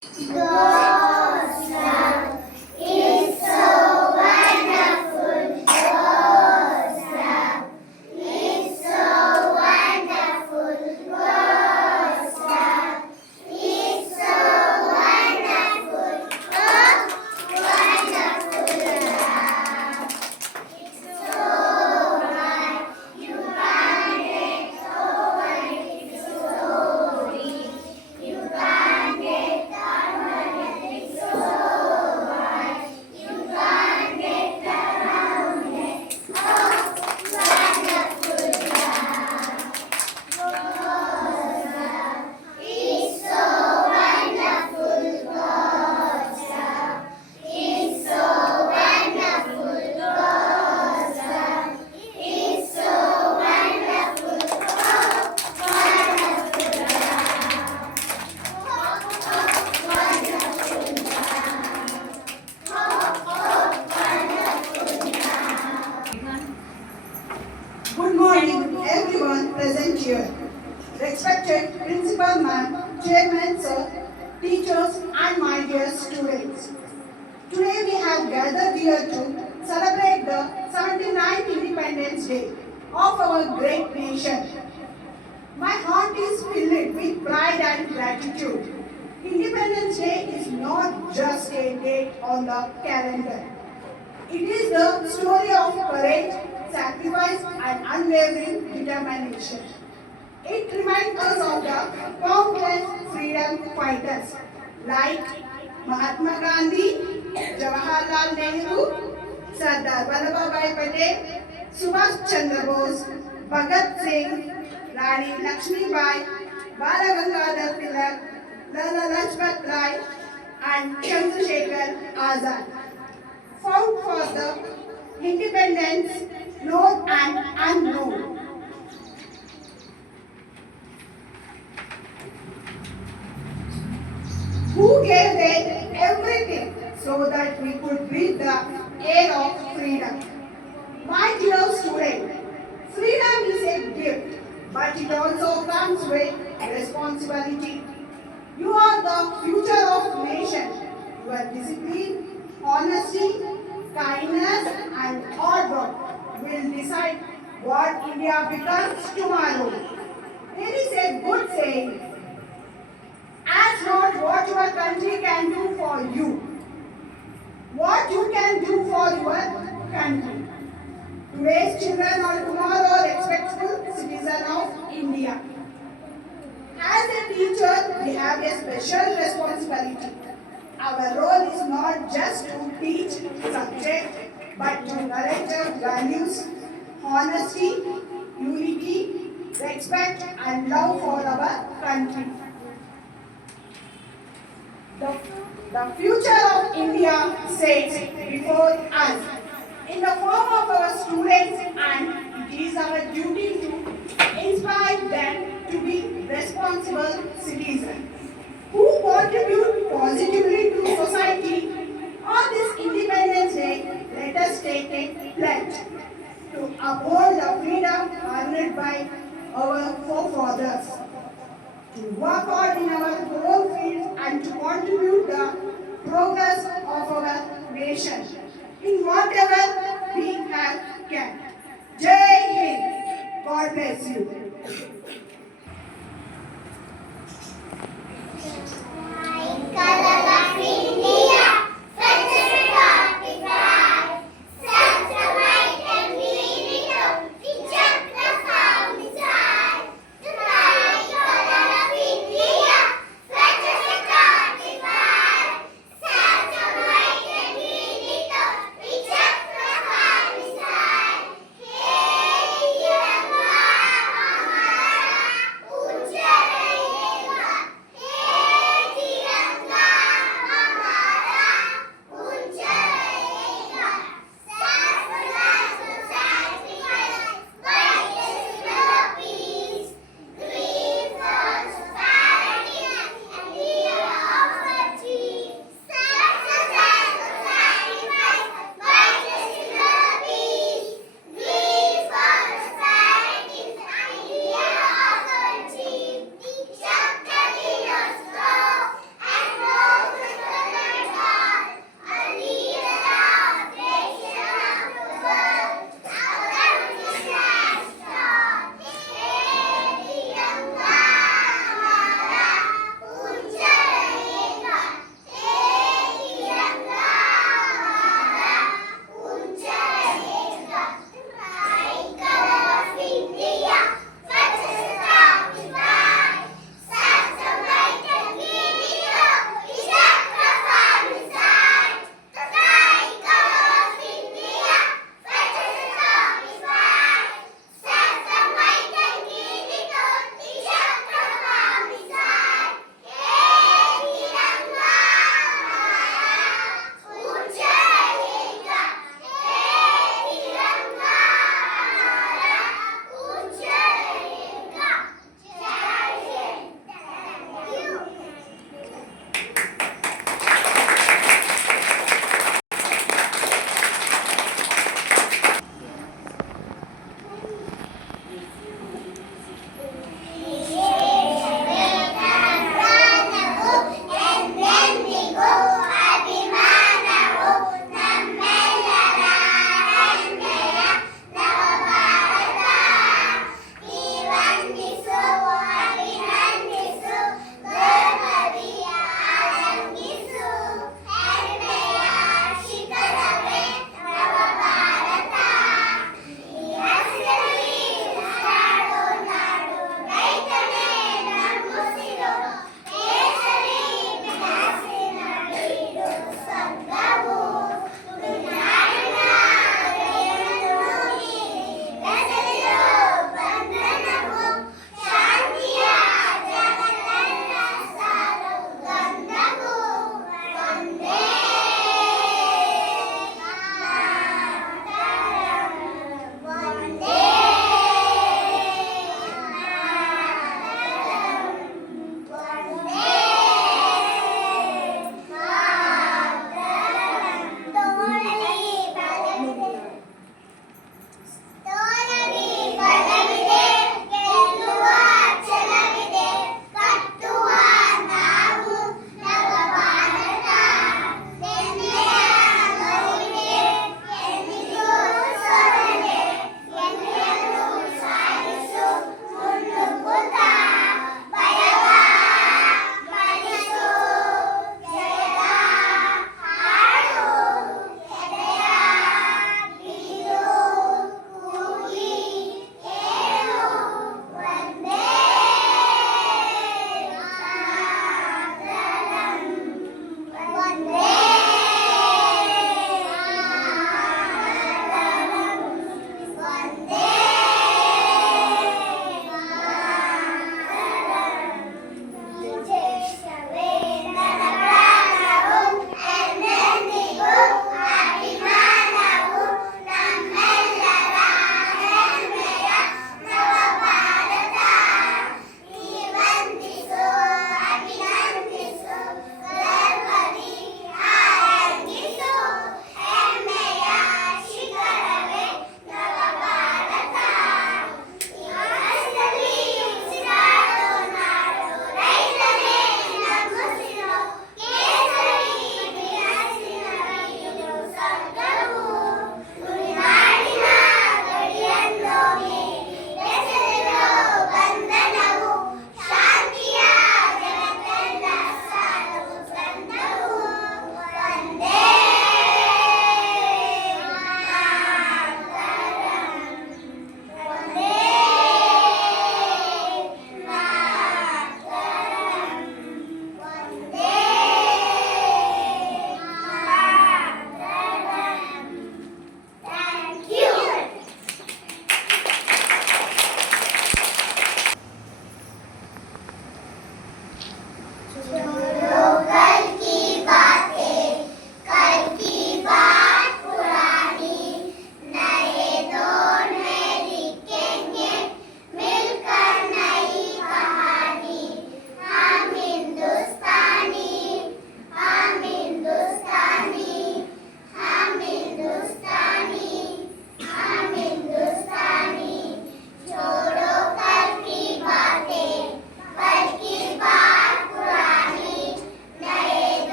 God's love is so wonderful. God's love is so wonderful. God's love is so wonderful. Oh, wonderful love. It's so high, you can't get over it. It's so deep, you can't get under it. It's so high, you can't get around it. Oh, wonderful love. God's love is so wonderful. God's love is so wonderful. God's love is so wonderful. Oh, wonderful love. Oh, wonderful love. Oh, wonderful love. Good morning, everyone present here. Respected Principal Ma'am, Chairman Sir, teachers and my dear students. Today we have gathered here to celebrate the 79th Independence Day of our great nation. My heart is filled with pride and gratitude. Independence Day is not just a date on the calendar. It is the story of courage, sacrifice, and unwavering determination. It reminds us of the countless freedom fighters like Mahatma Gandhi, Jawaharlal Nehru, Sardar Vallabhbhai Patel, Subhash Chandra Bose, Bhagat Singh, Rani Lakshmibai, Bala Gangadhar Tilak, Lala Lajpat Rai, and Chandrasekhar Azad fought for the independence known and unknown. Who gave them everything so that we could breathe the air of freedom. My dear student, freedom is a gift, but it also comes with responsibility. You are the future of nation. Your discipline, honesty, kindness, and hard work will decide what India becomes tomorrow. There is a good saying, ask not what your country can do for you, what you can do for your country. Today's children are tomorrow respectful citizens of India. As a teacher, we have a special responsibility. Our role is not just to teach subject, but to nurture values, honesty, unity, respect, and love for our country. The future of India sits before us in the form of our students, and it is our duty to inspire them to be responsible citizens who contribute positively to society. On this Independence Day, let us take a pledge to uphold the freedom earned by our forefathers, to work hard in our own fields and to contribute the progress of our nation in whatever we can. Jai Hind. God bless you.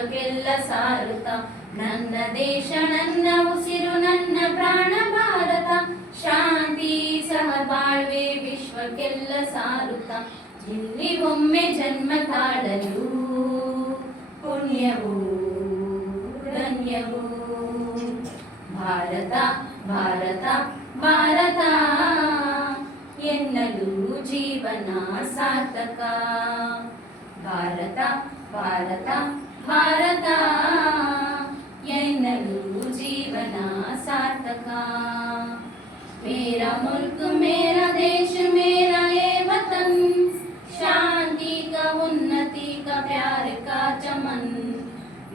ವಿಶ್ವಕ್ಕೆಲ್ಲ ಸಾರುತ್ತ ನನ್ನ ದೇಶ ನನ್ನ ಉಸಿರು ನನ್ನ ಪ್ರಾಣ ಭಾರತ ಶಾಂತಿ ಸಹಬಾಳ್ವೆ ವಿಶ್ವಕ್ಕೆಲ್ಲ ಸಾರುತ್ತ ಇಲ್ಲಿ ಒಮ್ಮೆ ಜನ್ಮ ತಾಳಲು ಪುಣ್ಯವು ಧನ್ಯವು ಭಾರತ ಭಾರತ ಭಾರತ ಎನ್ನಲು ಜೀವನ ಸಾರ್ಥಕ ಭಾರತ ಭಾರತ ಭಾರತ ಎನ್ನಲು ಜೀವನ ಸಾರ್ಥಕ मेरा मुल्क मेरा देश मेरा ये वतन शांति का उन्नति का प्यार का चमन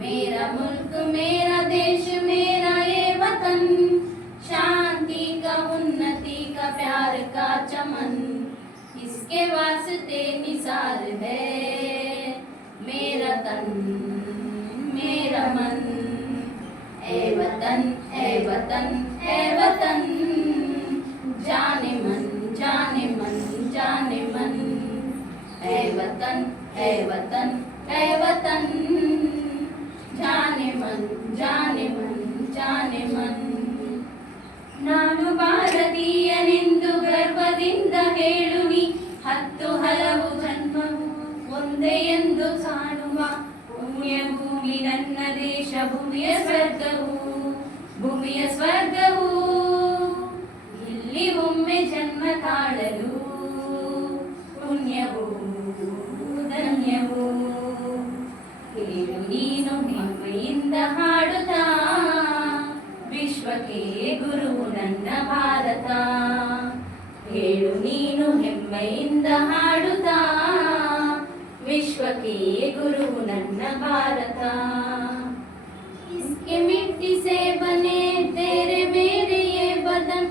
मेरा मुल्क मेरा देश मेरा ये वतन शांति का उन्नति का प्यार का चमन इसके वास्ते निसार है मेरा तन मेरा मन ए वतन ए वतन ए वतन जाने मन जाने मन जाने मन ए वतन ए वतन ए वतन जाने मन जाने मन जाने मन ನಾನು ಭಾರತೀಯನೆಂದು ಗರ್ವದಿಂದ ಹೇಳುವಿ ಹತ್ತು ಹಲವು ಜನ್ಮವು ಒಂದೇ ಎಂದು ಕಾಣುವ ಪುಣ್ಯ ಭೂಮಿ ನನ್ನ ದೇಶ ಭೂಮಿಯ ಸ್ವರ್ಗವು ಇಲ್ಲಿ ಒಮ್ಮೆ ಜನ್ಮ ತಾಳಲು ಪುಣ್ಯವು ಧನ್ಯವು ಹೇಳು ನೀನು ಹೆಮ್ಮೆಯಿಂದ ಹಾಡುತ್ತಾ ವಿಶ್ವಕ್ಕೆ ಗುರುವು ನನ್ನ ಭಾರತ ಹೇಳು ನೀನು ಹೆಮ್ಮೆಯಿಂದ ಹಾಡುತ್ತಾ ವಿಶ್ವಕ್ಕೆ ಗುರುವು ನನ್ನ ಭಾರತ इसके मिट्टी से बने तेरे मेरे ये बदन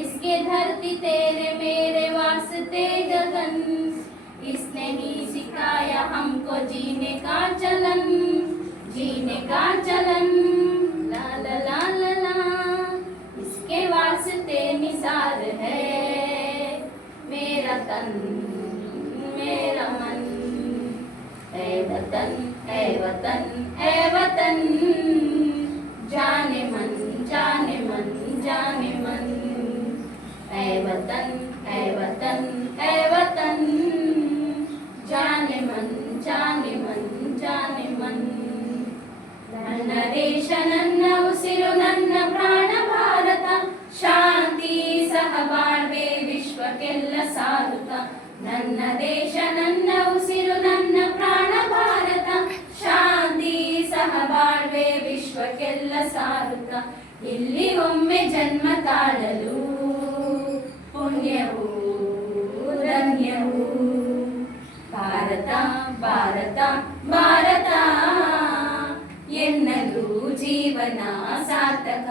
इसके धरती तेरे मेरे वास्ते गगन इसने ही सिखाया हमको जीने का चलन ला ला ला ला ला इसके वास्ते निसार है मेरा तन मेरा मन ए वतन ए वतन ए वतन जाने मन जाने मन जाने मन ए वतन ए वतन ए वतन जाने मन जाने मन जाने मन ನನ್ನ ದೇಶ ನನ್ನ ಉಸಿರು ನನ್ನ ಪ್ರಾಣ ಭಾರತ ಶಾಂತಿ ಸಹಬಾಳ್ವೆ ವಿಶ್ವಕ್ಕೆಲ್ಲ ಸಾರುತ್ತ ನನ್ನ ದೇಶ ನನ್ನ ಉಸಿರು ನನ್ನ ಪ್ರಾಣ ಭಾರತ ಶಾಂತಿ ಸಹಬಾಳ್ವೆ ವಿಶ್ವಕ್ಕೆಲ್ಲ ಸಾರುತ್ತ ಇಲ್ಲಿ ಒಮ್ಮೆ ಜನ್ಮ ತಾಳಲು ಪುಣ್ಯವು ಧನ್ಯವು ಭಾರತ ಭಾರತ ಭಾರತ ಎನ್ನಲು ಜೀವನ ಸಾರ್ಥಕ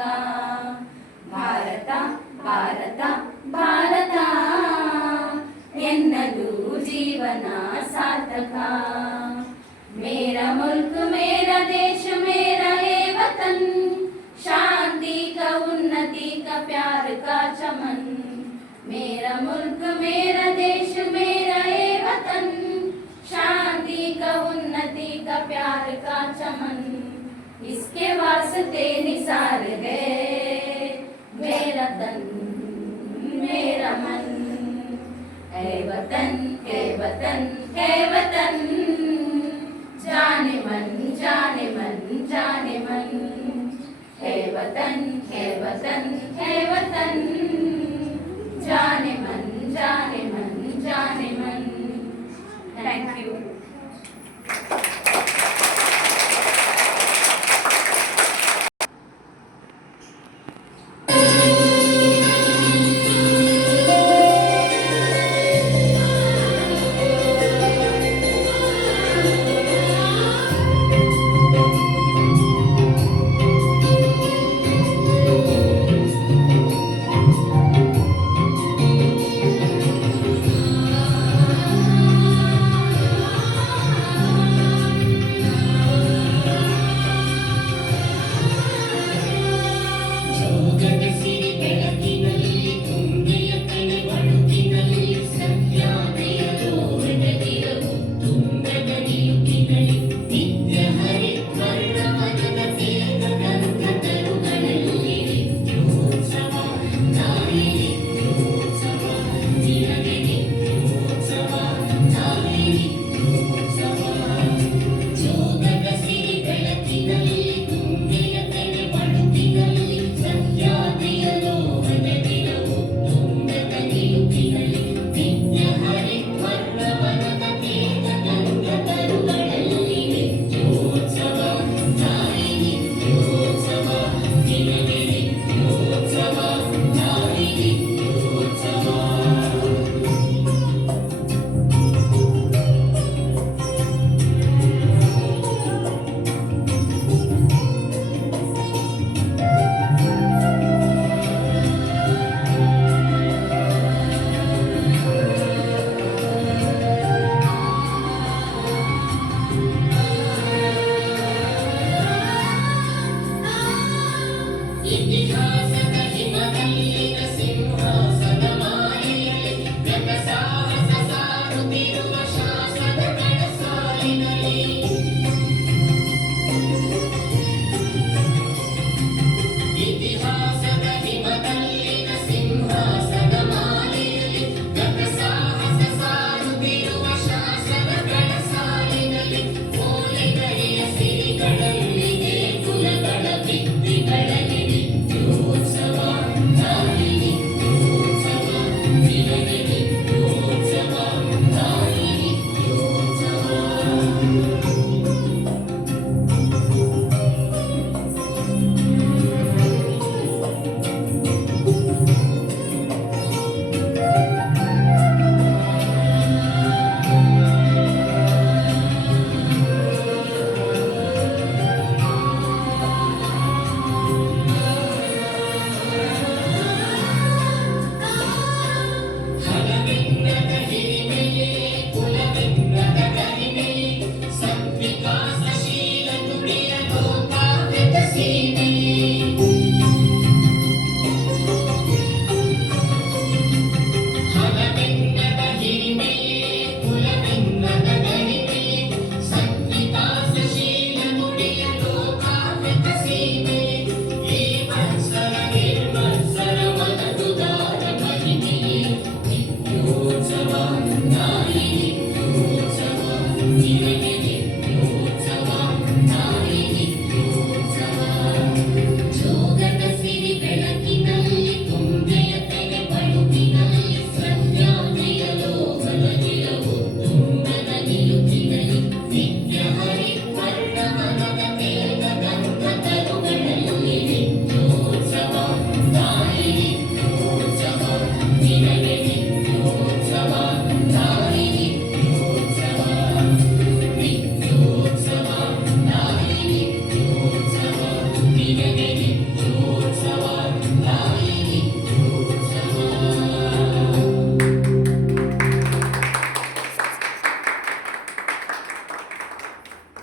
ಭಾರತ ಭಾರತ ಭಾರತ ಎನ್ನಲು ಜೀವನ ಸಾರ್ಥಕ मेरा मुल्क मेरा देश मेरा ये वतन शांति का उन्नति का प्यार का चमन मेरा मुल्क मेरा देश मेरा ये वतन शांति का उन्नति का प्यार का चमन इसके वास्ते निसार है मेरा तन मेरा मन है वतन है वतन है वतन जाने मन जाने मन जाने मन है वतन है वतन है वतन जाने मन जाने मन जाने मन थैंक यू